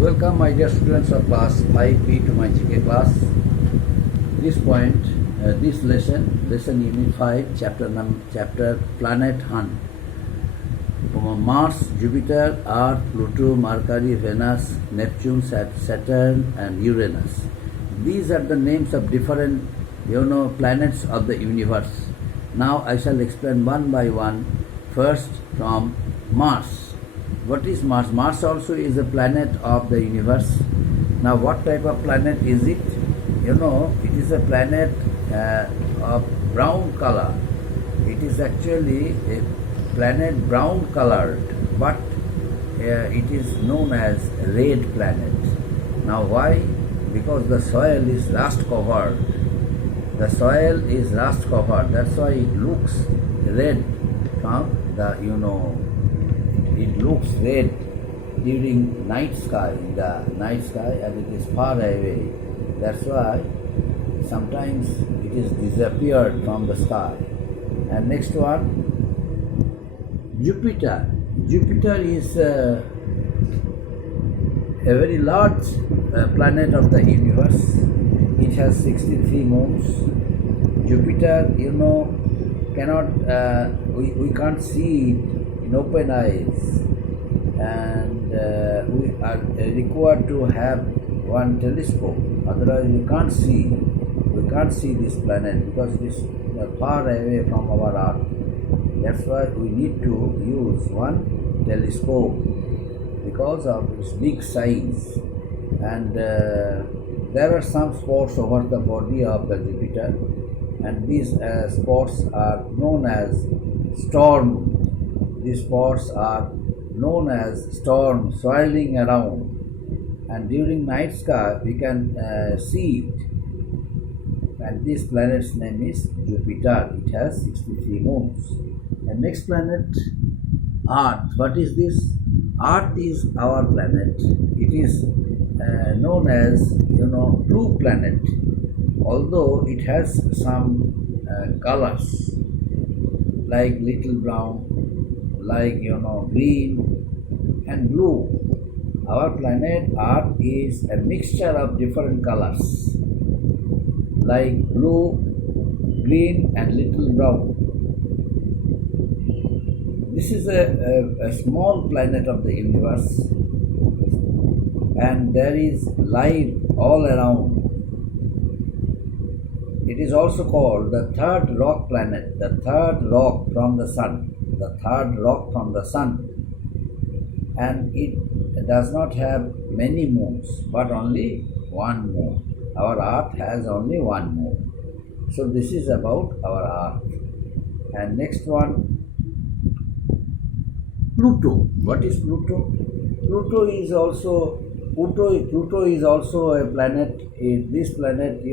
Welcome my dear students of class 5B to my GK class. This lesson unit 5, chapter planet hunt. Mars, Jupiter, Earth, Pluto, Mercury, Venus, Neptune, Saturn and Uranus. These are the names of different planets of the universe. Now I shall explain one by one. First from Mars. What is Mars? Mars also is a planet of the universe. Now what type of planet is it? It is a planet of brown color. It is actually a planet brown colored, but it is known as red planet. Now why? Because the soil is rust covered. The soil is rust covered. That's why it looks red from it looks red during night sky, in the night sky, and it is far away. That's why sometimes it is disappeared from the sky. And next one, Jupiter. Jupiter is a very large planet of the universe. It has 63 moons. Jupiter, we can't see it in open eyes, and we are required to have one telescope. Otherwise, we can't see this planet because it is far away from our Earth. That's why we need to use one telescope because of its big size. And there are some spots over the body of the Jupiter, and these spots are known as storm. These spots are known as storm swirling around, and during night sky we can see it. And this planet's name is Jupiter. It has 63 moons. And next planet, Earth. What is this? Earth is our planet. It is known as blue planet, although it has some colors like little brown, like green and blue. Our planet Earth is a mixture of different colors like blue, green and little brown. This is a small planet of the universe, and there is life all around. It is also called the third rock planet, the third rock from the sun, the third rock from the sun. And it does not have many moons, but only one moon. Our Earth has only one moon. So this is about our Earth. And next one, Pluto. What is Pluto? Pluto is also a planet. This planet, we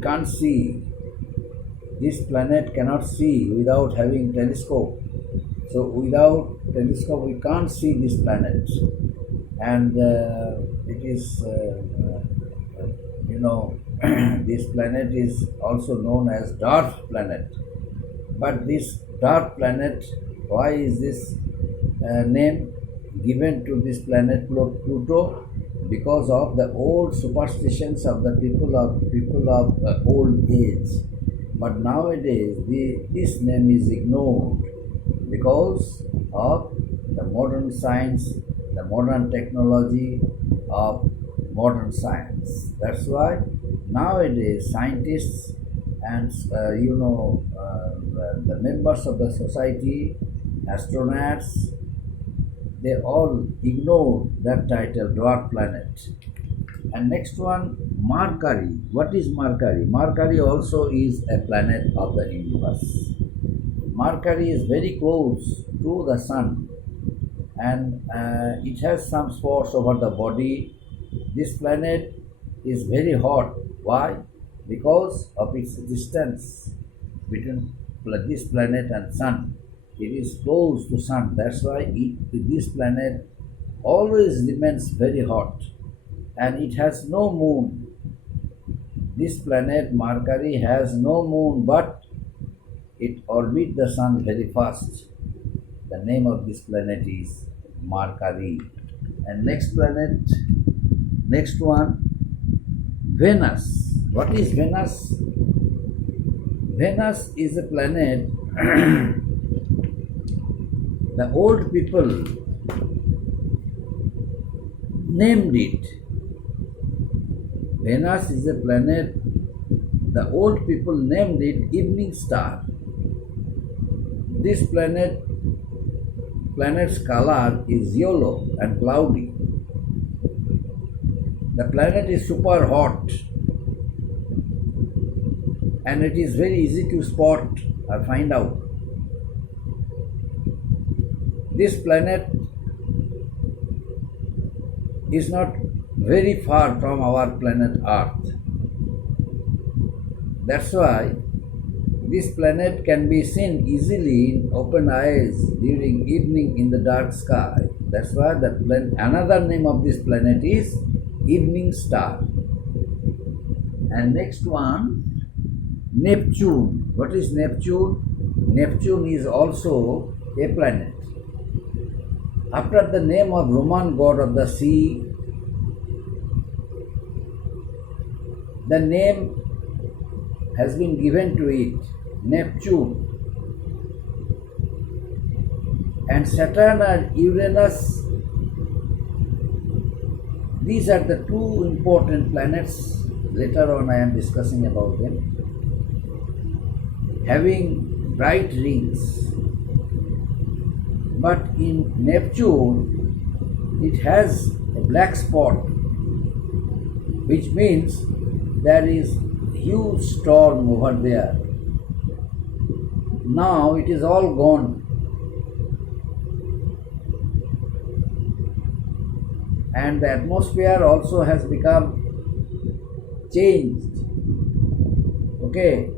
can't see. This planet cannot see without having telescope. So without telescope we can't see this planet. And it is, this planet is also known as dwarf planet. But this dwarf planet, why is this name given to this planet Pluto? Because of the old superstitions of the people of old age. But nowadays this name is ignored because of the modern science, the modern technology of modern science. That's why nowadays scientists and the members of the society, astronauts, they all ignore that title, dwarf planet. And next one, Mercury. What is Mercury? Mercury also is a planet of the universe. Mercury is very close to the sun, and it has some spots over the body. This planet is very hot. Why? Because of its distance between this planet and sun. It is close to sun. That's why this planet always remains very hot, and it has no moon. This planet Mercury has no moon, but it orbits the sun very fast. The name of this planet is Mercury. And next planet, next one, Venus. What is Venus? Venus is a planet. The old people named it. Venus is a planet. The old people named it evening star. This planet's color is yellow and cloudy. The planet is super hot and it is very easy to spot or find out. This planet is not very far from our planet Earth. That's why this planet can be seen easily in open eyes during evening in the dark sky. That's why another name of this planet is evening star. And next one, Neptune. What is Neptune? Neptune is also a planet. After the name of Roman god of the sea, the name has been given to it, Neptune. And Saturn and Uranus, these are the two important planets. Later on I am discussing about them. Having bright rings. But in Neptune, it has a black spot, which means there is huge storm over there. Now it is all gone. And the atmosphere also has become changed. Okay.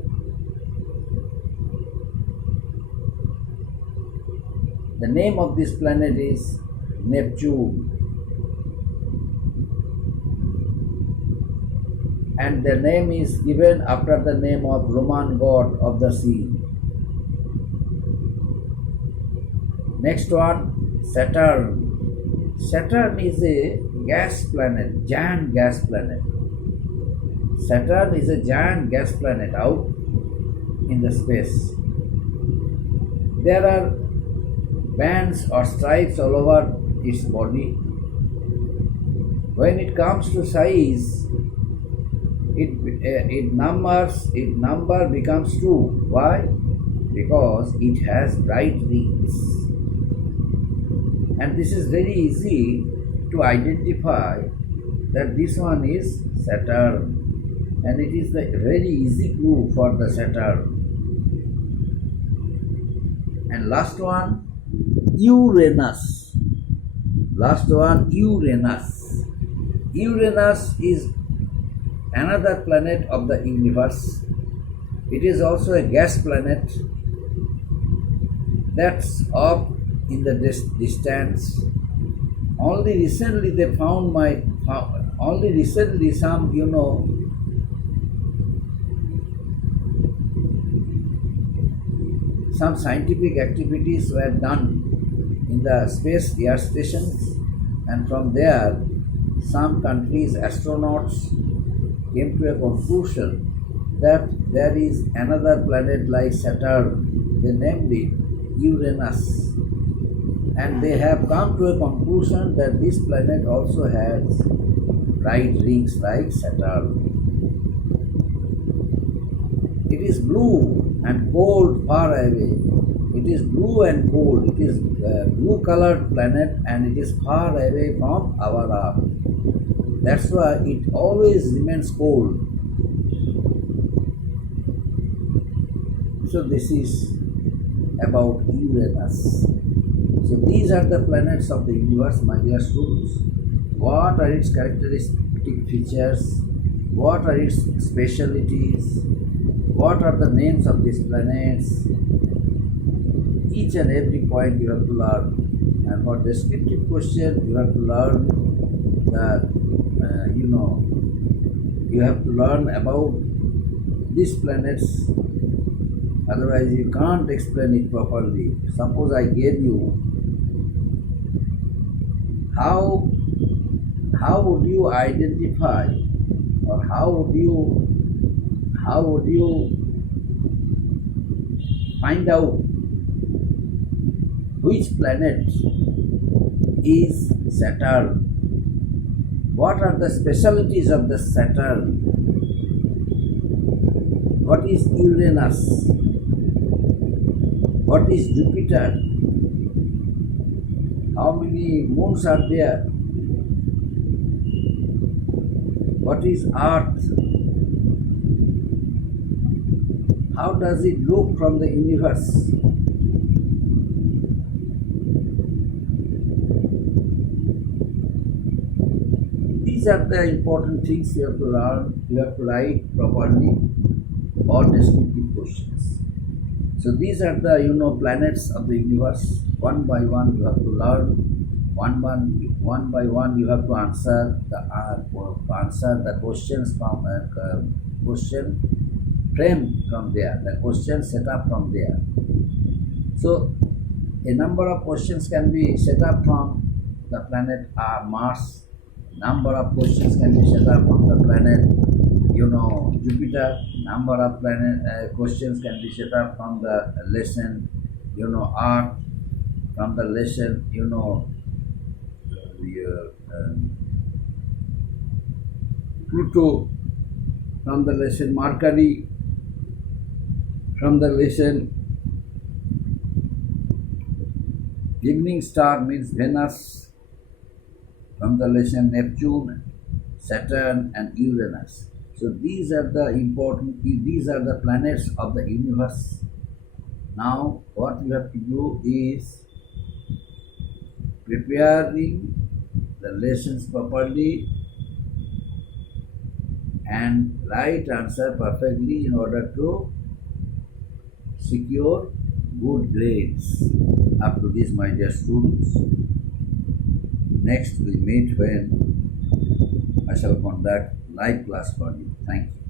The name of this planet is Neptune. And the name is given after the name of Roman god of the sea. Next one, Saturn. Saturn is a gas planet, giant gas planet. Saturn is a giant gas planet out in the space. There are bands or stripes all over its body. When it comes to size, its number becomes 2. Why? Because it has bright rings. And this is very easy to identify that this one is Saturn. And it is the very easy clue for the Saturn. And last one, Uranus. Last one, Uranus. Uranus is another planet of the universe. It is also a gas planet that's up in the distance. Only recently they found some scientific activities were done in the space air stations, and from there some countries' astronauts came to a conclusion that there is another planet like Saturn. They named it Uranus. And they have come to a conclusion that this planet also has bright rings like Saturn. It is blue and cold far away. It is blue and cold. It is a blue colored planet and it is far away from our Earth. That's why it always remains cold. So this is about Uranus. So these are the planets of the universe, my dear students. What are its characteristic features? What are its specialities? What are the names of these planets? Each and every point you have to learn. And for descriptive question, you have to learn that, you have to learn about these planets. Otherwise, you can't explain it properly. Suppose I gave you how how would you identify, or how would you find out which planet is Saturn? What are the specialties of the Saturn? What is Uranus? What is Jupiter? How many moons are there? What is Earth? How does it look from the universe? These are the important things you have to learn. You have to write properly or descriptive questions. So these are the planets of the universe. One by one you have to learn. One by one you have to answer the questions from question frame from there. The question set up from there. So a number of questions can be set up from the planet Mars. Number of questions can be set up from the planet Jupiter. Number of questions can be set up from the lesson Earth, from the lesson Pluto, from the lesson Mercury, from the lesson evening star means Venus, from the lesson Neptune, Saturn and Uranus. So these are the planets of the universe. Now what you have to do is preparing the lessons properly and write answer perfectly in order to secure good grades. Up to this, my dear students. Next we meet when I shall conduct live class for you. Thank you.